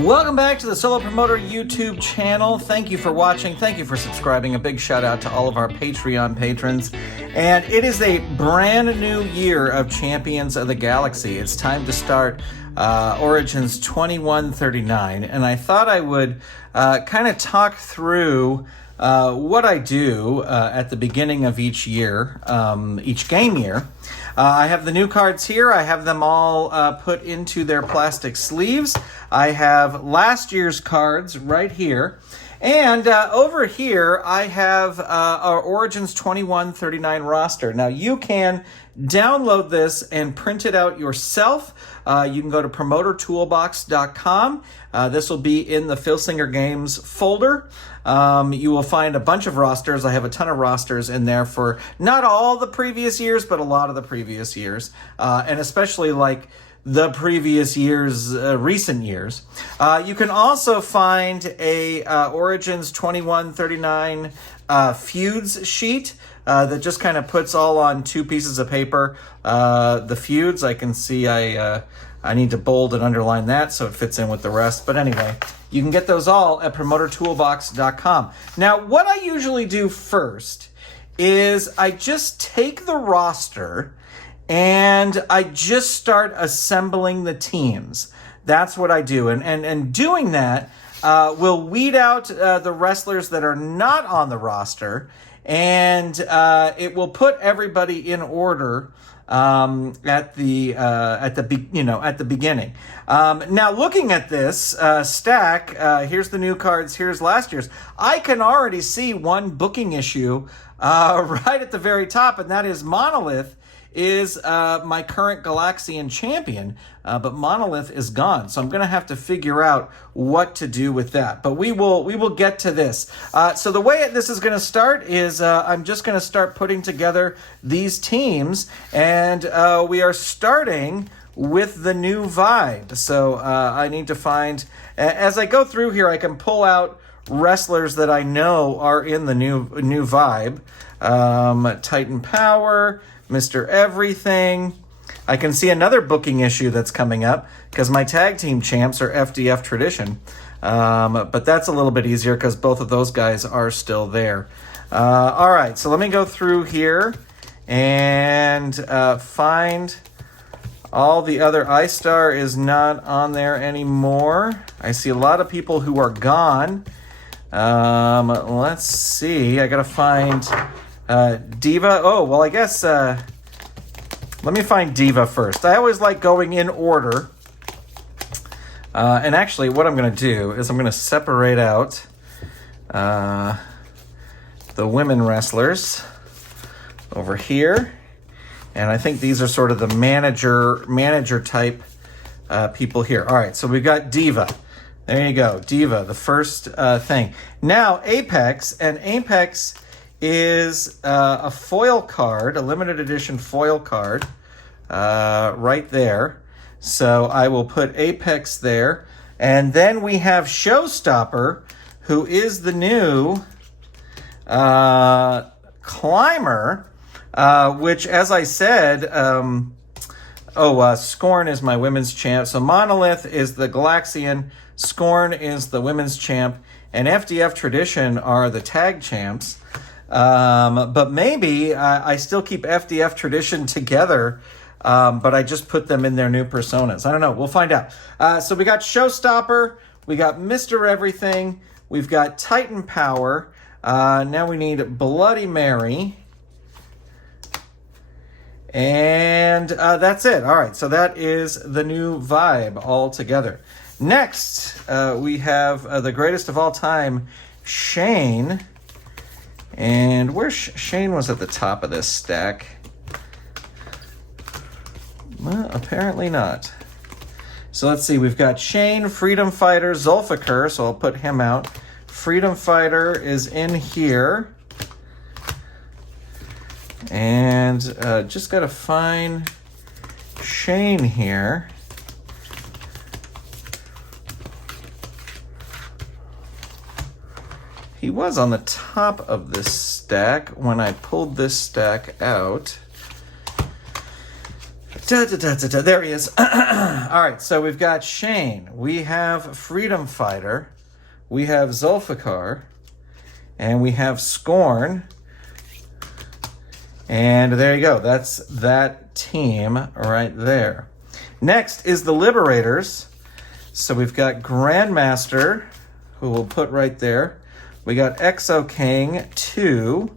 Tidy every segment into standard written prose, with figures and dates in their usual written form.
Welcome back to the Solo Promoter YouTube channel. Thank you for watching. Thank you for subscribing. A big shout out to all of our Patreon patrons. And it is a brand new year of Champions of the Galaxy. It's time to start Origins 2139. And I thought I would kind of talk through what I do at the beginning of each year, each game year. I have the new cards here. I have them all put into their plastic sleeves. I have last year's cards right here. And over here, I have our Origins 2139 roster. Now, you can download this and print it out yourself. You can go to promotertoolbox.com. This will be in the Filsinger Games folder. You will find a bunch of rosters. I have a ton of rosters in there for not all the previous years, but a lot of the previous years, and especially like the previous years, recent years. You can also find a Origins 2139 feuds sheet that just kind of puts all on two pieces of paper. The feuds, I can see I need to bold and underline that so it fits in with the rest. But anyway, you can get those all at promotertoolbox.com. Now, what I usually do first is I just take the roster and I just start assembling the teams. That's what I do. And doing that will weed out the wrestlers that are not on the roster, and it will put everybody in order at the beginning. Now, looking at this stack, here's the new cards. Here's last year's. I can already see one booking issue right at the very top, and that is Monolith is my current Galaxian champion, but Monolith is gone. So I'm going to have to figure out what to do with that. But we will get to this. So the way this is going to start is I'm just going to start putting together these teams, and we are starting with the new vibe. So I need to find, as I go through here, I can pull out wrestlers that I know are in the new vibe. Titan Power, Mr. Everything. I can see another booking issue that's coming up because my tag team champs are FDF Tradition. But that's a little bit easier because both of those guys are still there. All right, so let me go through here and find all the other. iStar is not on there anymore. I see a lot of people who are gone. Let's see. I got to find Diva. Oh, well, I guess let me find Diva first. I always like going in order. And actually, what I'm going to do is I'm going to separate out the women wrestlers over here. And I think these are sort of the manager type people here. All right, so we've got Diva. There you go, Diva, the first thing. Now, Apex, and Apex is a foil card, a limited edition foil card, right there. So I will put Apex there. And then we have Showstopper, who is the new Climber, which, as I said, Scorn is my women's champ. So Monolith is the Galaxian, Scorn is the women's champ, and FDF Tradition are the tag champs. But maybe I still keep FDF Tradition together, but I just put them in their new personas. I don't know. We'll find out. So we got Showstopper. We got Mr. Everything. We've got Titan Power. Now we need Bloody Mary. And that's it. All right. So that is the new vibe altogether. Next, we have the greatest of all time, Shane. And where Shane was at the top of this stack. Well, apparently not. So let's see. We've got Shane, Freedom Fighter, Zulfikar. So I'll put him out. Freedom Fighter is in here. And just got to find Shane here. He was on the top of this stack when I pulled this stack out. There he is. All right, so we've got Shane. We have Freedom Fighter. We have Zulfikar. And we have Scorn. And there you go. That's that team right there. Next is the Liberators. So we've got Grandmaster, who we'll put right there. We got Exo King 2,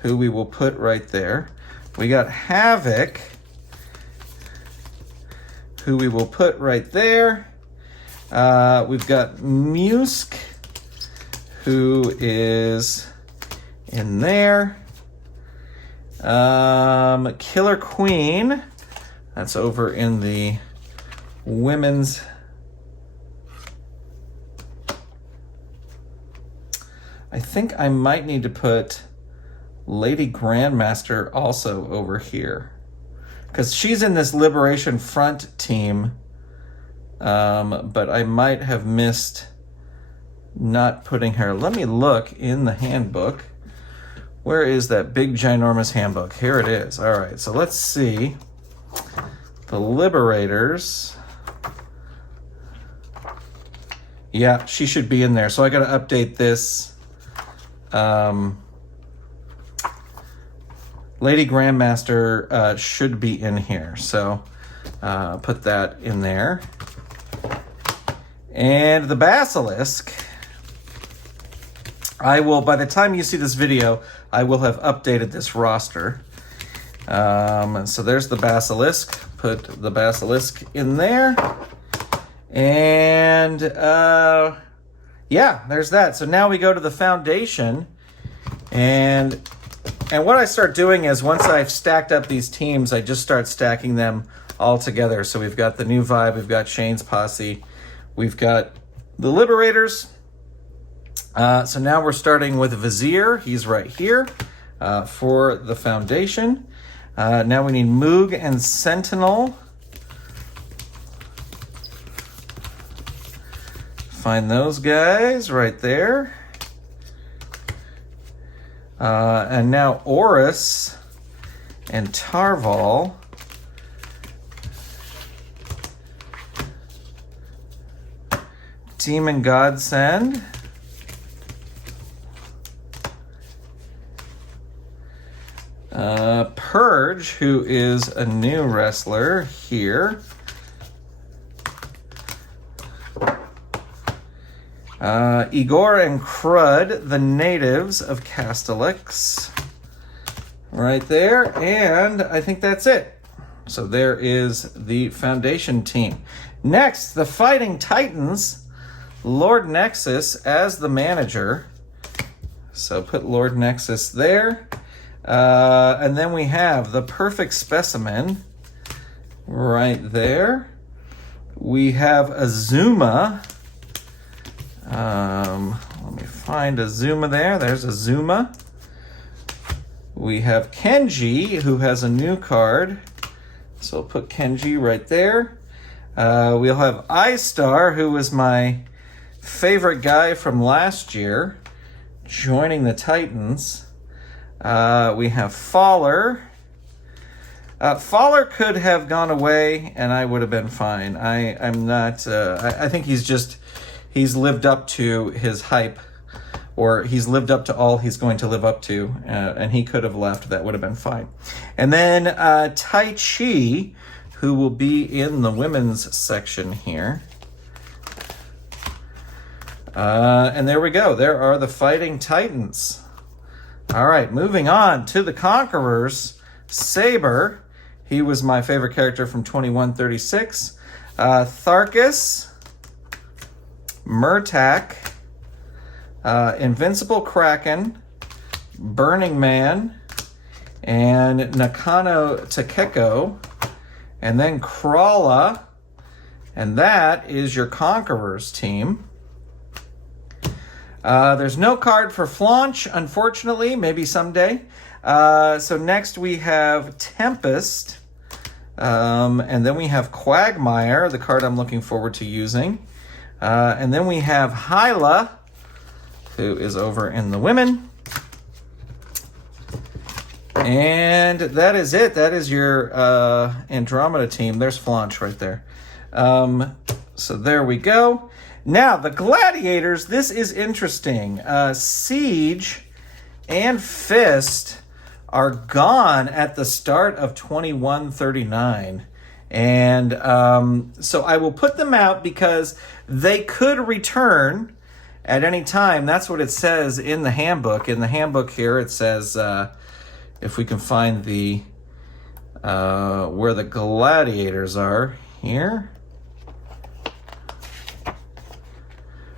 who we will put right there. We got Havoc, who we will put right there. We've got Musk, who is in there. Killer Queen, that's over in the women's. I think I might need to put Lady Grandmaster also over here, because she's in this Liberation Front team, but I might have missed not putting her. Let me look in the handbook. Where is that big ginormous handbook? Here it is. All right, so let's see. The Liberators. Yeah, she should be in there. So I got to update this. Lady Grandmaster should be in here. So put that in there. And the Basilisk. I will, by the time you see this video, I will have updated this roster. So there's the Basilisk. Put the Basilisk in there. And yeah, there's that. So now we go to the Foundation. And what I start doing is once I've stacked up these teams, I just start stacking them all together. So we've got the New Vibe, we've got Shane's Posse, we've got the Liberators. So now we're starting with Vizier. He's right here for the Foundation. Now we need Moog and Sentinel. Find those guys right there. And now Oris and Tarval. Demon Godsend. Purge, who is a new wrestler here. Igor and Crud, the natives of Castellix. Right there. And I think that's it. So there is the Foundation team. Next, the Fighting Titans. Lord Nexus as the manager. So put Lord Nexus there. And then we have the Perfect Specimen right there. We have Azuma. Let me find Azuma there. There's Azuma. We have Kenji, who has a new card. So I'll put Kenji right there. We'll have iStar, who was my favorite guy from last year, joining the Titans. We have Faller. Faller could have gone away and I would have been fine. I'm not, I think he's lived up to his hype, or he's lived up to all he's going to live up to, and he could have left. That would have been fine. And then Tai Chi, who will be in the women's section here. And there we go. There are the Fighting Titans. All right, moving on to the Conquerors. Saber, he was my favorite character from 2136. Tharkus, Murtak, Invincible Kraken, Burning Man, and Nakano Takeko, and then Krala, and that is your Conquerors team. There's no card for Flaunch, unfortunately, maybe someday. So next we have Tempest, and then we have Quagmire, the card I'm looking forward to using. And then we have Hyla, who is over in the women. And that is it. That is your Andromeda team. There's Flaunch right there. So there we go. Now, the Gladiators, this is interesting. Siege and Fist are gone at the start of 2139. And so I will put them out because they could return at any time. That's what it says in the handbook. In the handbook here, it says, if we can find the where the Gladiators are here.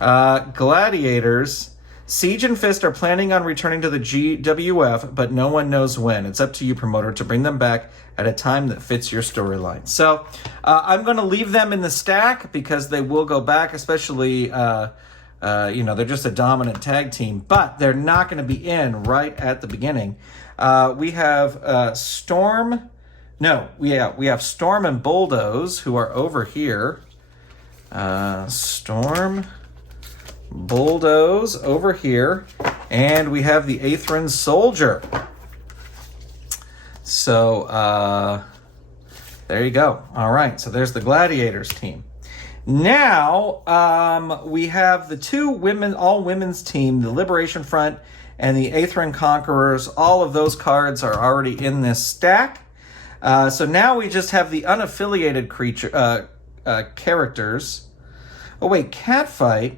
Gladiators, Siege and Fist are planning on returning to the GWF, but no one knows when. It's up to you, promoter, to bring them back at a time that fits your storyline. So I'm going to leave them in the stack because they will go back, especially, they're just a dominant tag team, but they're not going to be in right at the beginning. We have Storm. No, we have Storm and Bulldoze, who are over here. Storm, Bulldoze over here, and we have the Aethrin Soldier. So there you go. All right, so there's the Gladiators team. Now we have the two all women's team, the Liberation Front and the Aethrin Conquerors. All of those cards are already in this stack. So now we just have the unaffiliated characters. Oh wait, Catfight.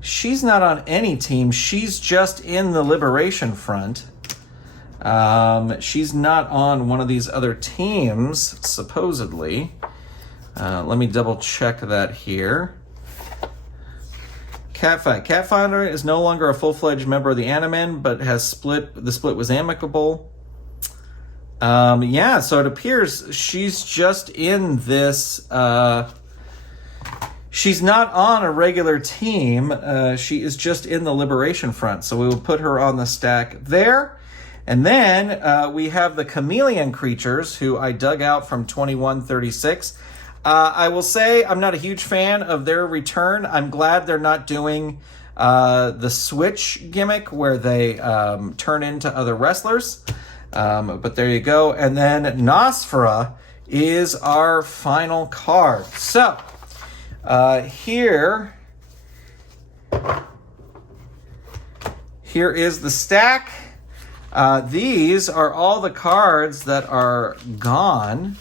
She's not on any team. She's just in the Liberation Front. She's not on one of these other teams, supposedly. Let me double check that here. Catfight. Catfighter is no longer a full-fledged member of the Animen, but has split. The split was amicable. So it appears she's just in this... she's not on a regular team. She is just in the Liberation Front. So we will put her on the stack there. And then we have the Chameleon Creatures, who I dug out from 2136. I will say I'm not a huge fan of their return. I'm glad they're not doing the switch gimmick where they turn into other wrestlers. But there you go. And then Nosfera is our final card. So here is the stack. These are all the cards that are gone.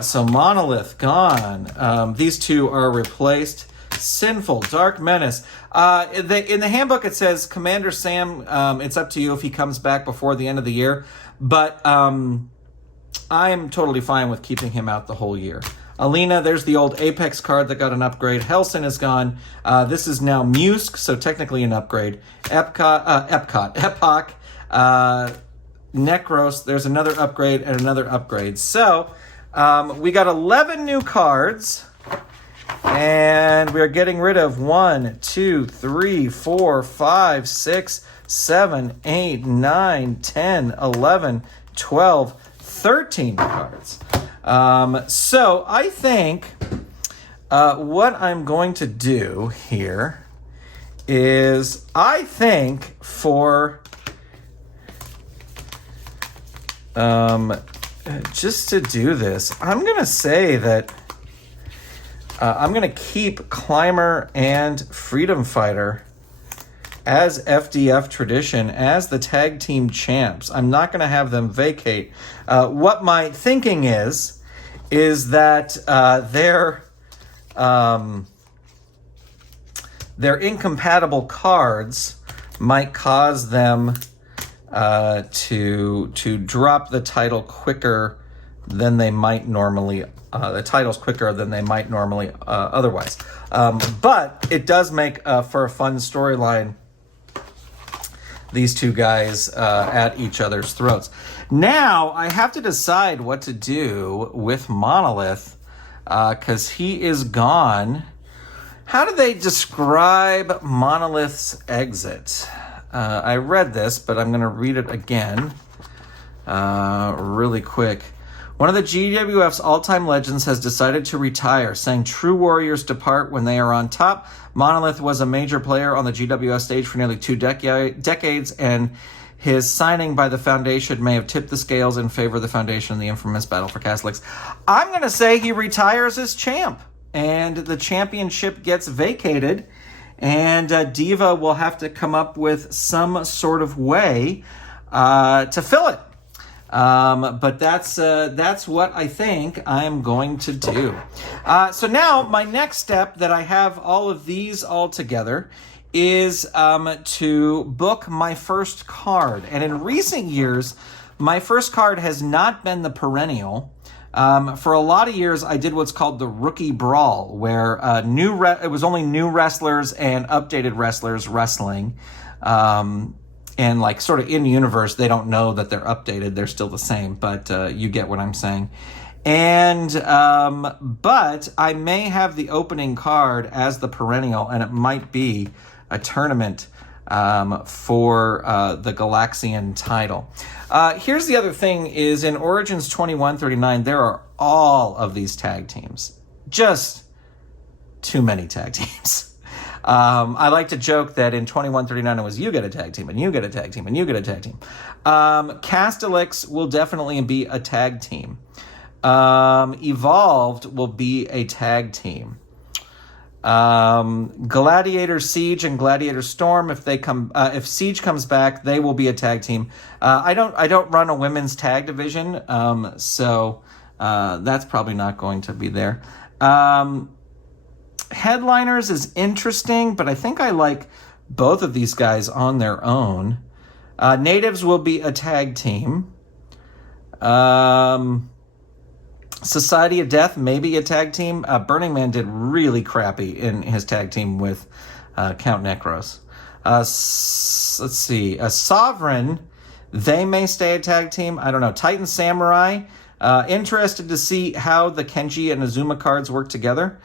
So Monolith, gone. These two are replaced. Sinful, Dark Menace. In the handbook it says Commander Sam, it's up to you if he comes back before the end of the year. But I'm totally fine with keeping him out the whole year. Alina, there's the old Apex card that got an upgrade. Hellsin is gone. This is now Musk, so technically an upgrade. Epoch, Necros, there's another upgrade and another upgrade. So we got 11 new cards, and we're getting rid of 1, 2, 3, 4, 5, 6, 7, 8, 9, 10, 11, 12, 13 cards. So I think what I'm going to do here is I think for just to do this, I'm going to say that I'm going to keep Climber and Freedom Fighter as FDF tradition, as the tag team champs. I'm not going to have them vacate. What my thinking is that their incompatible cards might cause them to drop the title quicker than they might normally. The title's quicker than they might normally otherwise. But it does make for a fun storyline. These two guys at each other's throats. Now, I have to decide what to do with Monolith, because he is gone. How do they describe Monolith's exit? I read this, but I'm going to read it again really quick. One of the GWF's all-time legends has decided to retire, saying true warriors depart when they are on top. Monolith was a major player on the GWF stage for nearly 2 decades, and his signing by the Foundation may have tipped the scales in favor of the Foundation in the infamous Battle for Catholics. I'm going to say he retires as champ, and the championship gets vacated, and Diva will have to come up with some sort of way to fill it. But that's what I think I'm going to do. So now my next step that I have all of these all together is to book my first card. And in recent years, my first card has not been the perennial. For a lot of years, I did what's called the Rookie Brawl, where it was only new wrestlers and updated wrestlers wrestling. And like sort of in universe, they don't know that they're updated. They're still the same, but you get what I'm saying. And but I may have the opening card as the perennial, and it might be a tournament for the Galaxian title. Here's the other thing is in Origins 2139, there are all of these tag teams. Just too many tag teams. I like to joke that in 2139 it was you get a tag team, and you get a tag team, and you get a tag team. Castellix will definitely be a tag team. Evolved will be a tag team. Gladiator Siege and Gladiator Storm, if Siege comes back, they will be a tag team. I don't run a women's tag division, so that's probably not going to be there. Headliners is interesting, but I think I like both of these guys on their own. Natives will be a tag team. Society of Death, maybe a tag team. Burning Man did really crappy in his tag team with Count Necros. Let's see. Sovereign, they may stay a tag team. I don't know. Titan Samurai, interested to see how the Kenji and Azuma cards work together.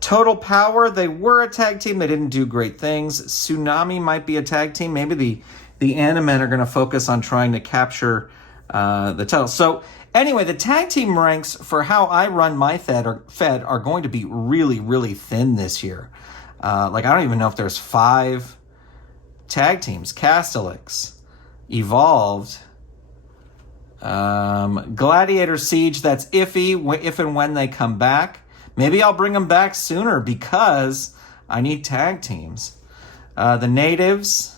Total Power, they were a tag team. They didn't do great things. Tsunami might be a tag team. Maybe the Animen are going to focus on trying to capture the title. So anyway, the tag team ranks for how I run my Fed are going to be really, really thin this year. I don't even know if there's 5 tag teams. Castellix, Evolved, Gladiator Siege, that's iffy if and when they come back. Maybe I'll bring them back sooner because I need tag teams. The Natives.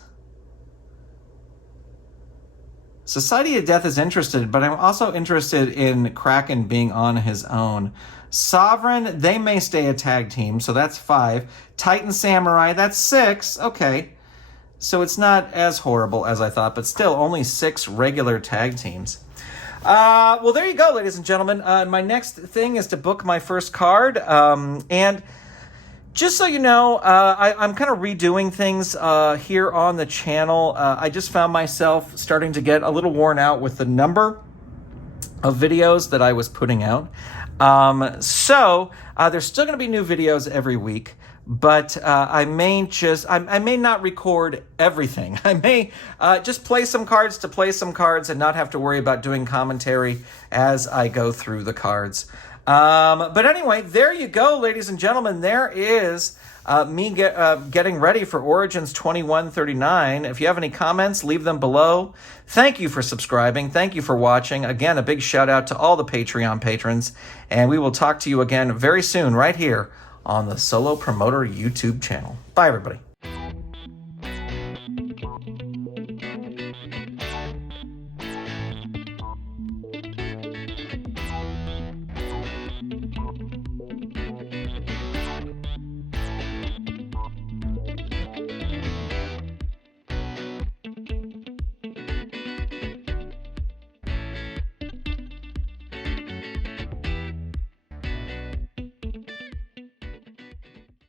Society of Death is interested, but I'm also interested in Kraken being on his own. Sovereign, they may stay a tag team, so that's 5. Titan Samurai, that's 6. Okay. So it's not as horrible as I thought, but still only 6 regular tag teams. Well, there you go, ladies and gentlemen. My next thing is to book my first card. And just so you know, I'm kind of redoing things here on the channel. I just found myself starting to get a little worn out with the number of videos that I was putting out. So there's still going to be new videos every week. But I may not record everything. I may just play some cards to play some cards and not have to worry about doing commentary as I go through the cards. But anyway, there you go, ladies and gentlemen. There is me getting ready for Origins 2139. If you have any comments, leave them below. Thank you for subscribing. Thank you for watching. Again, a big shout out to all the Patreon patrons. And we will talk to you again very soon right here on the Solo Promoter YouTube channel. Bye, everybody.